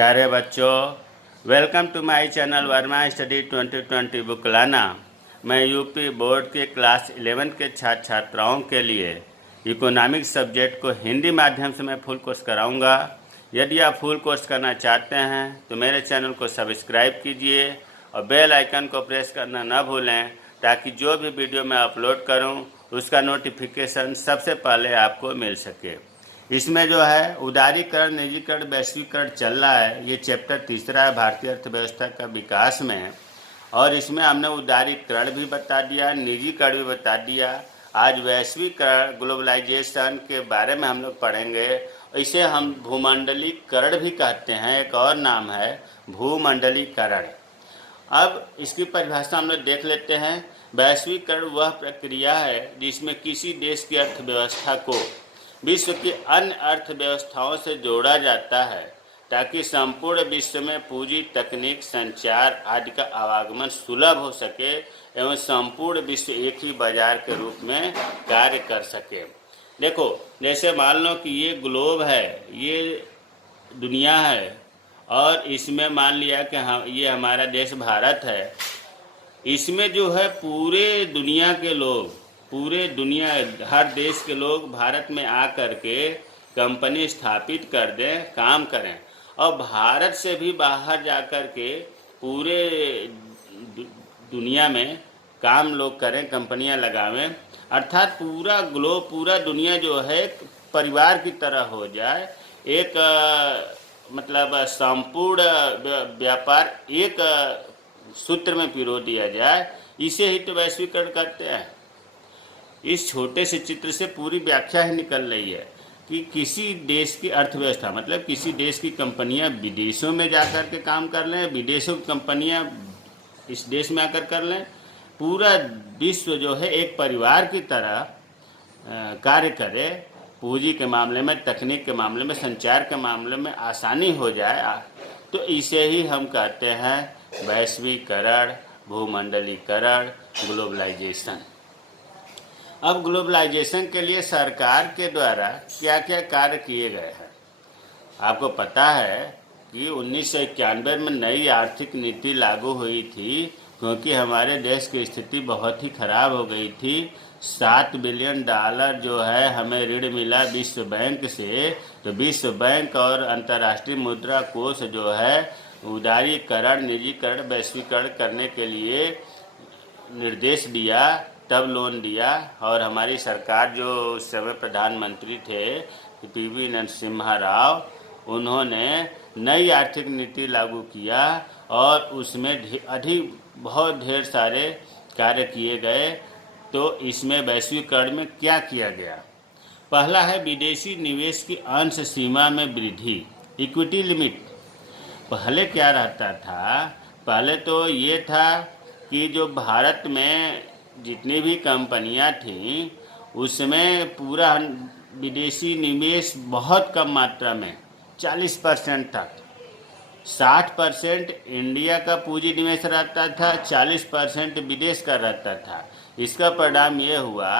प्यारे बच्चों, welcome to my channel Verma study 2020 book लाना। मैं यूपी बोर्ड के क्लास 11 के छात्र छात्राओं के लिए इकोनॉमिक्स सब्जेक्ट को हिंदी माध्यम से मैं फुल कोर्स कराऊंगा। यदि आप फुल कोर्स करना चाहते हैं तो मेरे चैनल को सब्सक्राइब कीजिए और बेल आइकन को प्रेस करना ना भूलें, ताकि जो भी वीडियो मैं अपलोड करूं उसका नोटिफिकेशन सबसे पहले आपको मिल सके। इसमें जो है उदारीकरण, निजीकरण, वैश्वीकरण चल रहा है। ये चैप्टर तीसरा है भारतीय अर्थव्यवस्था का विकास में, और इसमें हमने उदारीकरण भी बता दिया, निजीकरण भी बता दिया। आज वैश्वीकरण, ग्लोबलाइजेशन के बारे में हम लोग पढ़ेंगे। इसे हम भूमंडलीकरण भी कहते हैं, एक और नाम है भूमंडलीकरण। अब इसकी परिभाषा हम लोग देख लेते हैं। वैश्वीकरण वह प्रक्रिया है जिसमें किसी देश की अर्थव्यवस्था को विश्व की अन्य अर्थव्यवस्थाओं से जोड़ा जाता है, ताकि संपूर्ण विश्व में पूंजी, तकनीक, संचार आदि का आवागमन सुलभ हो सके एवं संपूर्ण विश्व एक ही बाजार के रूप में कार्य कर सके। देखो, जैसे मान लो कि ये ग्लोब है, ये दुनिया है, और इसमें मान लिया कि हाँ, ये हमारा देश भारत है। इसमें जो है पूरे दुनिया के लोग, पूरे दुनिया, हर देश के लोग भारत में आ कर के कंपनी स्थापित कर दें, काम करें, और भारत से भी बाहर जा कर के पूरे दुनिया में काम लोग करें, कंपनियां लगावें। अर्थात पूरा ग्लोब, पूरा दुनिया जो है परिवार की तरह हो जाए। एक मतलब संपूर्ण व्यापार एक सूत्र में पिरो दिया जाए। इसे ही तो वैश्वीकरण करते हैं। इस छोटे से चित्र से पूरी व्याख्या ही निकल रही है कि किसी देश की अर्थव्यवस्था, मतलब किसी देश की कंपनियां विदेशों में जाकर के काम कर लें, विदेशों की कंपनियां इस देश में आकर कर लें। पूरा विश्व जो है एक परिवार की तरह कार्य करे। पूंजी के मामले में, तकनीक के मामले में, संचार के मामले में आसानी हो जाए, तो इसे ही हम कहते हैं वैश्वीकरण, भूमंडलीकरण, ग्लोबलाइजेशन। अब ग्लोबलाइजेशन के लिए सरकार के द्वारा क्या क्या कार्य किए गए हैं। आपको पता है कि 1991 में नई आर्थिक नीति लागू हुई थी, क्योंकि हमारे देश की स्थिति बहुत ही खराब हो गई थी। $7 बिलियन जो है हमें ऋण मिला विश्व बैंक से। तो विश्व बैंक और अंतर्राष्ट्रीय मुद्रा कोष जो है उदारीकरण, निजीकरण, वैश्वीकरण करने के लिए निर्देश दिया, तब लोन दिया। और हमारी सरकार, जो उस समय प्रधानमंत्री थे पीवी नरसिम्हा राव, उन्होंने नई आर्थिक नीति लागू किया, और उसमें बहुत ढेर सारे कार्य किए गए। तो इसमें वैश्वीकरण में क्या किया गया? पहला है विदेशी निवेश की अंश सीमा में वृद्धि, इक्विटी लिमिट। पहले क्या रहता था? पहले तो ये था कि जो भारत में जितनी भी कंपनियां थीं, उसमें पूरा विदेशी निवेश बहुत कम मात्रा में 40% तक, 60% इंडिया का पूंजी निवेश रहता था, 40% विदेश का रहता था। इसका परिणाम ये हुआ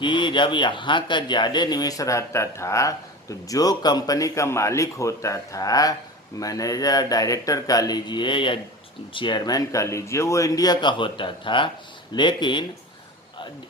कि जब यहाँ का ज़्यादा निवेश रहता था, तो जो कंपनी का मालिक होता था, मैनेजर, डायरेक्टर का लीजिए या चेयरमैन का लीजिए, वो इंडिया का होता था। लेकिन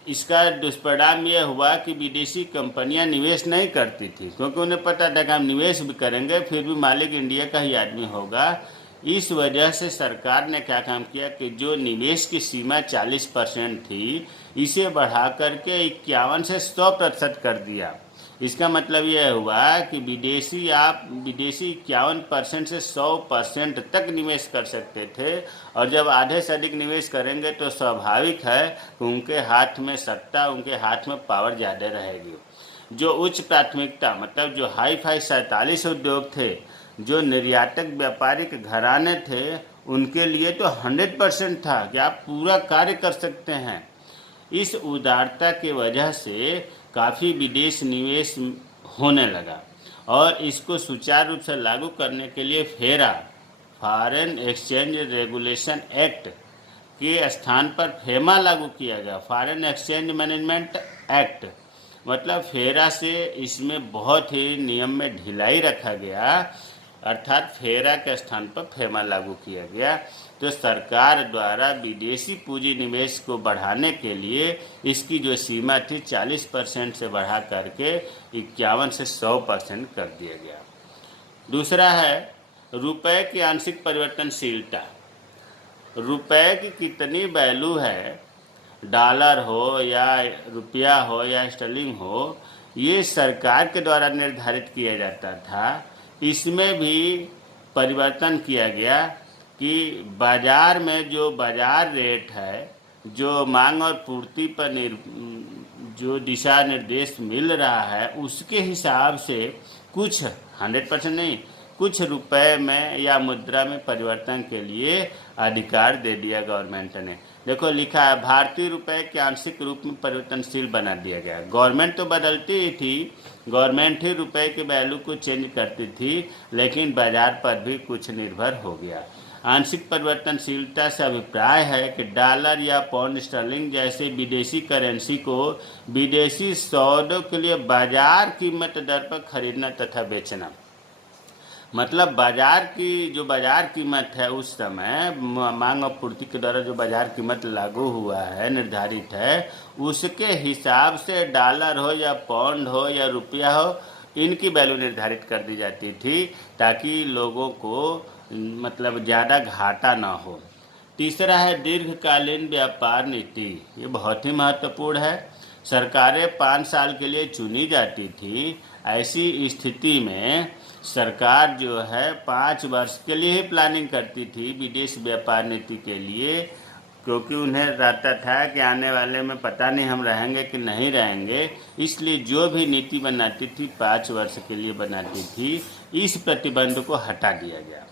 इसका दुष्परिणाम यह हुआ कि विदेशी कंपनियां निवेश नहीं करती थी, क्योंकि उन्हें पता था कि हम निवेश भी करेंगे फिर भी मालिक इंडिया का ही आदमी होगा। इस वजह से सरकार ने क्या काम किया कि जो निवेश की सीमा 40% थी, इसे बढ़ा करके 51 से 100% कर दिया। इसका मतलब यह हुआ कि विदेशी 51% से 100% तक निवेश कर सकते थे। और जब आधे से अधिक निवेश करेंगे तो स्वाभाविक है कि उनके हाथ में सत्ता, उनके हाथ में पावर ज़्यादा रहेगी। जो उच्च प्राथमिकता, मतलब जो हाई फाई 47 उद्योग थे, जो निर्यातक व्यापारिक घराने थे, उनके लिए तो 100% था कि आप पूरा कार्य कर सकते हैं। इस उदारता की वजह से काफ़ी विदेश निवेश होने लगा, और इसको सुचारू रूप से लागू करने के लिए फेरा, फॉरेन एक्सचेंज रेगुलेशन एक्ट के स्थान पर फेमा लागू किया गया, फॉरेन एक्सचेंज मैनेजमेंट एक्ट। मतलब फेरा से इसमें बहुत ही नियम में ढिलाई रखा गया। अर्थात फेरा के स्थान पर फेमा लागू किया गया। तो सरकार द्वारा विदेशी पूंजी निवेश को बढ़ाने के लिए इसकी जो सीमा थी 40% से बढ़ा करके 51 से 100% कर दिया गया। दूसरा है रुपए की आंशिक परिवर्तनशीलता। रुपए की कितनी वैल्यू है, डॉलर हो या रुपया हो या स्टर्लिंग हो, ये सरकार के द्वारा निर्धारित किया जाता था। इसमें भी परिवर्तन किया गया कि बाज़ार में जो बाज़ार रेट है, जो मांग और पूर्ति पर जो दिशा निर्देश मिल रहा है, उसके हिसाब से कुछ 100% नहीं, कुछ रुपए में या मुद्रा में परिवर्तन के लिए अधिकार दे दिया गवर्नमेंट ने। देखो लिखा है भारतीय रुपए के आंशिक रूप में परिवर्तनशील बना दिया गया। गवर्नमेंट तो बदलती ही थी, गवर्नमेंट ही रुपए के वैल्यू को चेंज करती थी, लेकिन बाजार पर भी कुछ निर्भर हो गया। आंशिक परिवर्तनशीलता से अभिप्राय है कि डॉलर या पाउंड स्टर्लिंग जैसे विदेशी करेंसी को विदेशी सौदों के लिए बाजार कीमत दर पर खरीदना तथा बेचना। मतलब बाजार की जो बाजार कीमत है उस समय मांग और पूर्ति के द्वारा जो बाजार कीमत लागू हुआ है, निर्धारित है, उसके हिसाब से डॉलर हो या पाउंड हो या रुपया हो, इनकी वैल्यू निर्धारित कर दी जाती थी ताकि लोगों को मतलब ज़्यादा घाटा ना हो। तीसरा है दीर्घकालीन व्यापार नीति। ये बहुत ही महत्वपूर्ण है। सरकारें 5 साल के लिए चुनी जाती थी। ऐसी स्थिति में सरकार जो है 5 वर्ष के लिए ही प्लानिंग करती थी विदेश व्यापार नीति के लिए, क्योंकि उन्हें रहता था कि आने वाले में पता नहीं हम रहेंगे कि नहीं रहेंगे। इसलिए जो भी नीति बनाती थी 5 वर्ष के लिए बनाती थी। इस प्रतिबंध को हटा दिया गया।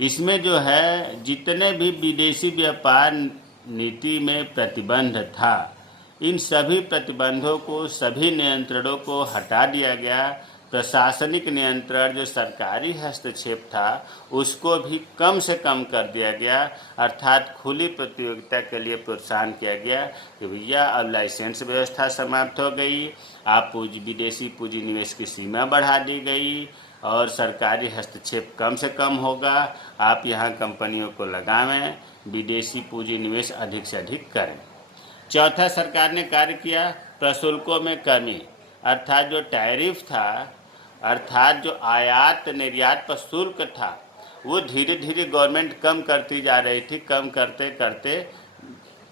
इसमें जो है जितने भी विदेशी व्यापार नीति में प्रतिबंध था, इन सभी प्रतिबंधों को, सभी नियंत्रणों को हटा दिया गया। प्रशासनिक नियंत्रण जो सरकारी हस्तक्षेप था उसको भी कम से कम कर दिया गया। अर्थात खुली प्रतियोगिता के लिए प्रोत्साहन किया गया कि भैया अब लाइसेंस व्यवस्था समाप्त हो गई, आप विदेशी पूंजी निवेश की सीमा बढ़ा दी गई और सरकारी हस्तक्षेप कम से कम होगा। आप यहाँ कंपनियों को लगावें, विदेशी पूंजी निवेश अधिक से अधिक करें। चौथा, सरकार ने कार्य किया प्रशुल्कों में कमी। अर्थात जो टैरिफ था, अर्थात जो आयात निर्यात पर शुल्क था, वो धीरे धीरे गवर्नमेंट कम करती जा रही थी, कम करते करते,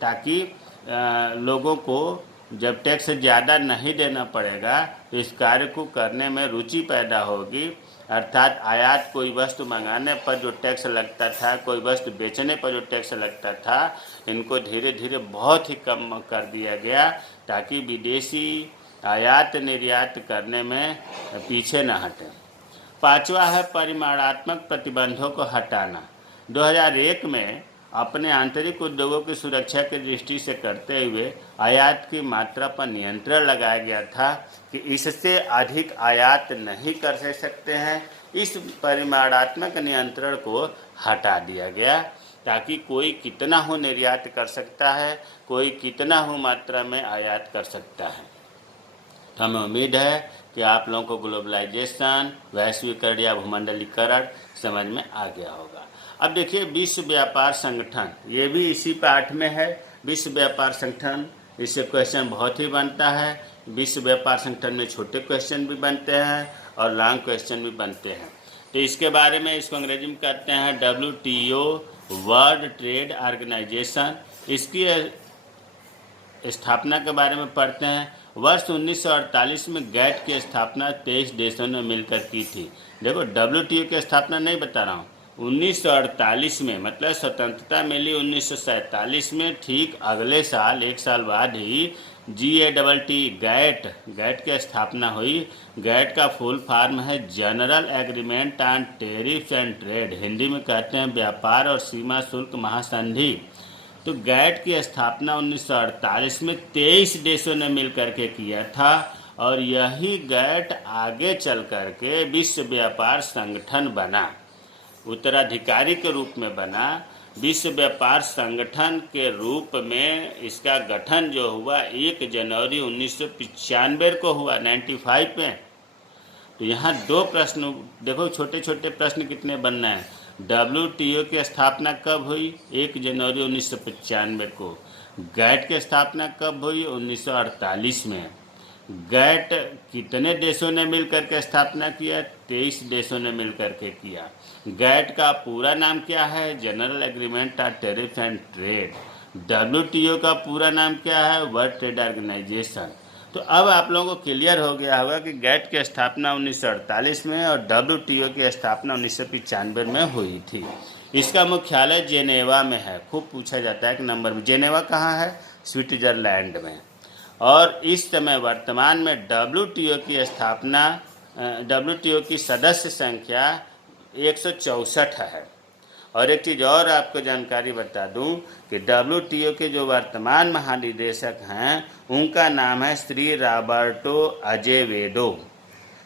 ताकि लोगों को जब टैक्स ज़्यादा नहीं देना पड़ेगा तो इस कार्य को करने में रुचि पैदा होगी। अर्थात आयात कोई वस्तु मंगाने पर जो टैक्स लगता था, कोई वस्तु बेचने पर जो टैक्स लगता था, इनको धीरे धीरे बहुत ही कम कर दिया गया ताकि विदेशी आयात निर्यात करने में पीछे न हटें। पांचवा है परिमाणात्मक प्रतिबंधों को हटाना। 2001 में अपने आंतरिक उद्योगों की सुरक्षा की दृष्टि से करते हुए आयात की मात्रा पर नियंत्रण लगाया गया था कि इससे अधिक आयात नहीं कर सकते हैं। इस परिमाणात्मक नियंत्रण को हटा दिया गया ताकि कोई कितना हो निर्यात कर सकता है, कोई कितना हो मात्रा में आयात कर सकता है। तो हमें उम्मीद है कि आप लोगों को ग्लोबलाइजेशन, वैश्वीकरण या भूमंडलीकरण समझ में आ गया होगा। अब देखिए विश्व व्यापार संगठन, ये भी इसी पाठ में है। विश्व व्यापार संगठन, इससे क्वेश्चन बहुत ही बनता है। विश्व व्यापार संगठन में छोटे क्वेश्चन भी बनते हैं और लॉन्ग क्वेश्चन भी बनते हैं। तो इसके बारे में, इसको अंग्रेजी में कहते हैं WTO, वर्ल्ड ट्रेड ऑर्गेनाइजेशन। इसकी स्थापना के बारे में पढ़ते हैं। वर्ष 1948 में गैट की स्थापना 23 देशों ने मिलकर की थी। देखो WTO की स्थापना नहीं बता रहा हूँ, 1948 में, मतलब स्वतंत्रता मिली 1947 में, ठीक अगले साल, 1 साल बाद ही GATT गैट की स्थापना हुई। गैट का फुल फॉर्म है general agreement on tariffs and trade, Hindi में कहते हैं व्यापार और सीमा शुल्क महासंधि। तो गैट की स्थापना 1948 में 23 देशों ने मिलकर के किया था और यही गैट आगे चल कर के विश्व व्यापार संगठन बना, उत्तराधिकारी के रूप में बना। विश्व व्यापार संगठन के रूप में इसका गठन जो हुआ 1 जनवरी 1995 को हुआ, 95 में। तो यहाँ दो प्रश्न देखो, छोटे छोटे प्रश्न कितने बनना है। WTO की स्थापना कब हुई? 1 जनवरी 1995 को। गैट की स्थापना कब हुई? 1948 में। गैट कितने देशों ने मिलकर के स्थापना किया? 23 देशों ने मिलकर के किया। गैट का पूरा नाम क्या है? General agreement on tariff and trade. WTO का पूरा नाम क्या है? World trade organisation. तो अब आप लोगों को क्लियर हो गया होगा कि गैट की स्थापना 1948 में और WTO की स्थापना 1995 में हुई थी। इसका मुख्यालय जेनेवा में है। खूब पूछा जाता है कि नंबर में जेनेवा कहाँ है? स्विट्जरलैंड में। और इस समय वर्तमान में WTO की स्थापना WTO की सदस्य संख्या 164 है। और एक चीज़ और आपको जानकारी बता दूं कि WTO के जो वर्तमान महानिदेशक हैं उनका नाम है श्री रॉबर्टो अजेवेडो।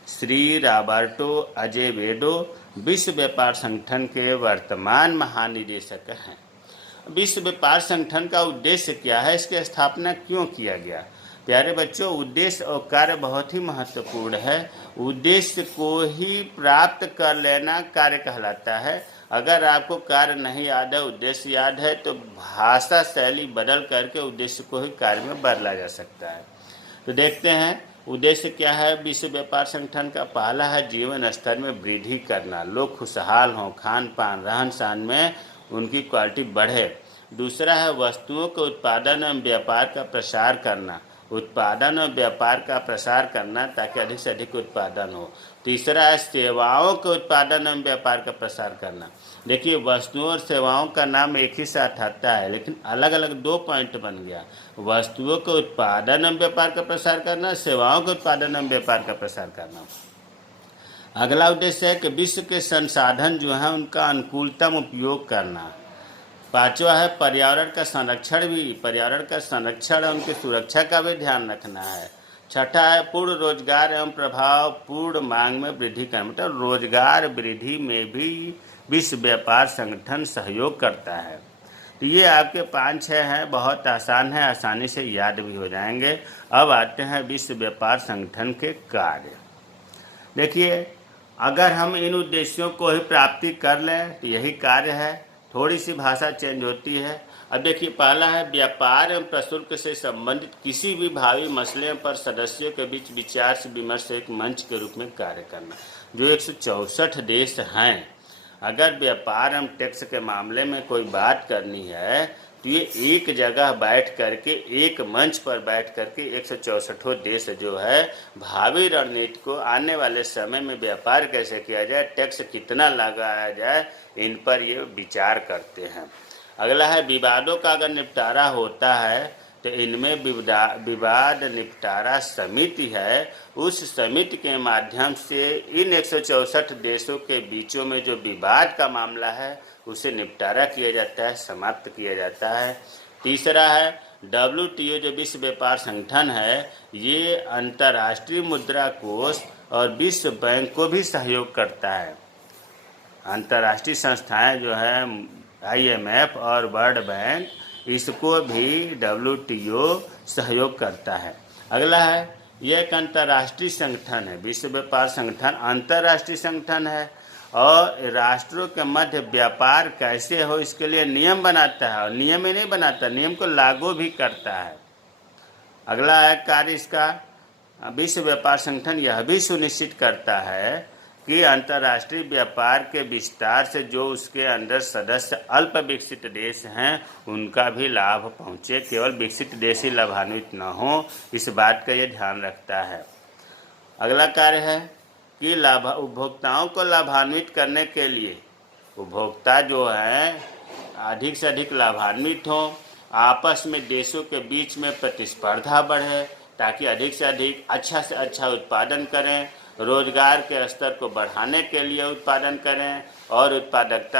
श्री रॉबर्टो अजेवेडो विश्व व्यापार संगठन के वर्तमान महानिदेशक हैं। विश्व व्यापार संगठन का उद्देश्य क्या है? इसकी स्थापना क्यों किया गया? प्यारे बच्चों, उद्देश्य और कार्य बहुत ही महत्वपूर्ण है। उद्देश्य को ही प्राप्त कर लेना कार्य कहलाता है। अगर आपको कार्य नहीं याद है, उद्देश्य याद है, तो भाषा शैली बदल करके उद्देश्य को ही कार्य में बदला जा सकता है। तो देखते हैं उद्देश्य क्या है विश्व व्यापार संगठन का। पहला है जीवन स्तर में वृद्धि करना, लोग खुशहाल हों, खान पान रहन सहन में उनकी क्वालिटी बढ़े। दूसरा है वस्तुओं के उत्पादन एवं व्यापार का प्रसार करना, उत्पादन और व्यापार का प्रसार करना ताकि अधिक से अधिक उत्पादन हो। तीसरा है सेवाओं के उत्पादन एवं व्यापार का प्रसार करना। देखिए, वस्तुओं और सेवाओं का नाम एक ही साथ आता है, लेकिन अलग अलग दो पॉइंट बन गया। वस्तुओं के उत्पादन एवं व्यापार का प्रसार करना, सेवाओं के उत्पादन एवं व्यापार का प्रसार करना। अगला उद्देश्य है कि विश्व के संसाधन जो हैं उनका अनुकूलतम उपयोग करना। पांचवा है पर्यावरण का संरक्षण पर्यावरण का संरक्षण और उनकी सुरक्षा का भी ध्यान रखना है। छठा है पूर्ण रोजगार एवं प्रभाव पूर्ण मांग में वृद्धि करना, मतलब रोजगार वृद्धि में भी विश्व व्यापार संगठन सहयोग करता है। तो ये आपके 5-6 हैं, बहुत आसान है, आसानी से याद भी हो जाएंगे। अब आते हैं विश्व व्यापार संगठन के कार्य। देखिए, अगर हम इन उद्देश्यों को ही प्राप्ति कर लें तो यही कार्य है। थोड़ी सी भाषा चेंज होती है। अब देखिए, पहला है व्यापार एवं प्रशुल्क से संबंधित किसी भी भावी मसले पर सदस्यों के बीच विचार से विमर्श एक मंच के रूप में कार्य करना। जो 164 देश हैं, अगर व्यापार एवं टैक्स के मामले में कोई बात करनी है तो ये एक जगह बैठ करके, एक मंच पर बैठ करके 164 देश जो है भावी रणनीति को, आने वाले समय में व्यापार कैसे किया जाए, टैक्स कितना लगाया जाए, इन पर ये विचार करते हैं। अगला है विवादों का अगर निपटारा होता है तो इनमें विवाद निपटारा समिति है। उस समिति के माध्यम से इन 164 देशों के बीचों में जो विवाद का मामला है उसे निपटारा किया जाता है, समाप्त किया जाता है। तीसरा है WTO जो विश्व व्यापार संगठन है, ये अंतर्राष्ट्रीय मुद्रा कोष और विश्व बैंक को भी सहयोग करता है। अंतर्राष्ट्रीय संस्थाएं जो है IMF और वर्ल्ड बैंक, इसको भी WTO सहयोग करता है। अगला है यह एक अंतर्राष्ट्रीय संगठन है। विश्व व्यापार संगठन अंतर्राष्ट्रीय संगठन है और राष्ट्रों के मध्य व्यापार कैसे हो इसके लिए नियम बनाता है, और नियम ही नहीं बनाता, नियम को लागू भी करता है। अगला है कार्य इसका, विश्व व्यापार संगठन यह भी सुनिश्चित करता है कि अंतर्राष्ट्रीय व्यापार के विस्तार से जो उसके अंदर सदस्य अल्प विकसित देश हैं उनका भी लाभ पहुँचे, केवल विकसित देश ही लाभान्वित न हो, इस बात का ये ध्यान रखता है। अगला कार्य है कि उपभोक्ताओं को लाभान्वित करने के लिए उपभोक्ता जो हैं अधिक से अधिक लाभान्वित हों, आपस में देशों के बीच में प्रतिस्पर्धा बढ़े ताकि अधिक से अधिक अच्छा से अच्छा उत्पादन करें, रोजगार के स्तर को बढ़ाने के लिए उत्पादन करें और उत्पादक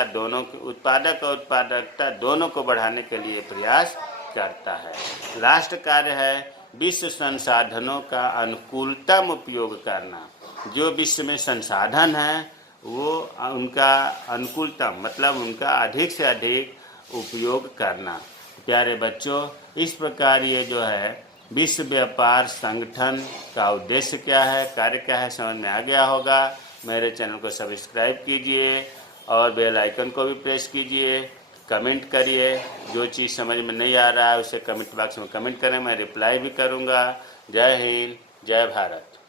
और उत्पादकता दोनों को बढ़ाने के लिए प्रयास करता है। लास्ट कार्य है विश्व संसाधनों का अनुकूलतम उपयोग करना। जो विश्व में संसाधन हैं वो उनका अनुकूलतम मतलब उनका अधिक से अधिक उपयोग करना। प्यारे बच्चों, इस प्रकार ये जो है विश्व व्यापार संगठन का उद्देश्य क्या है, कार्य क्या है, समझ में आ गया होगा। मेरे चैनल को सब्सक्राइब कीजिए और बेल आइकन को भी प्रेस कीजिए। कमेंट करिए, जो चीज़ समझ में नहीं आ रहा है उसे कमेंट बॉक्स में कमेंट करें, मैं रिप्लाई भी करूँगा। जय हिंद, जय भारत।